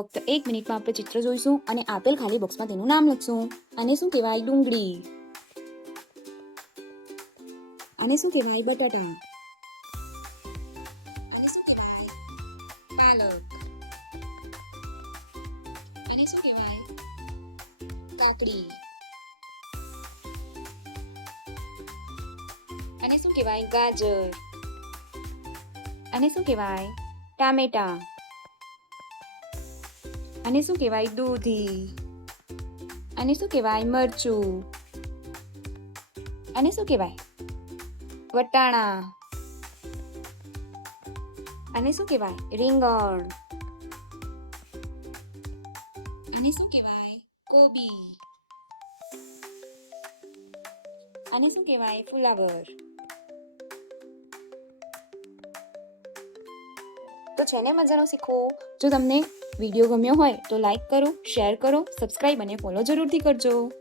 ફક્ત 1 મિનિટમાં આપણે ચિત્ર જોઈશું અને આપેલ ખાલી બોક્સમાં તેનું નામ લખશું. આને શું કહેવાય? ડુંગળી. આને શું કહેવાય? બટાટા. આને શું કહેવાય? પાલક. આને શું કહેવાય? કાકડી. આને શું કહેવાય? ગાજર. આને શું કહેવાય? ટામેટા. આને શું કહેવાય? દૂધી. આને શું કહેવાય? મરચું. આને શું કહેવાય? વટાણા. આને શું કહેવાય? રીંગણ. આને શું કહેવાય? કોબી. આને શું કહેવાય? ફુલાવર. તો છે ને મજાનો શીખો. જો તમને વિડીયો ગમ્યો હોય તો લાઈક કરો, શેર કરો, સબસ્ક્રાઇબ અને ફોલો જરૂરથી કરજો.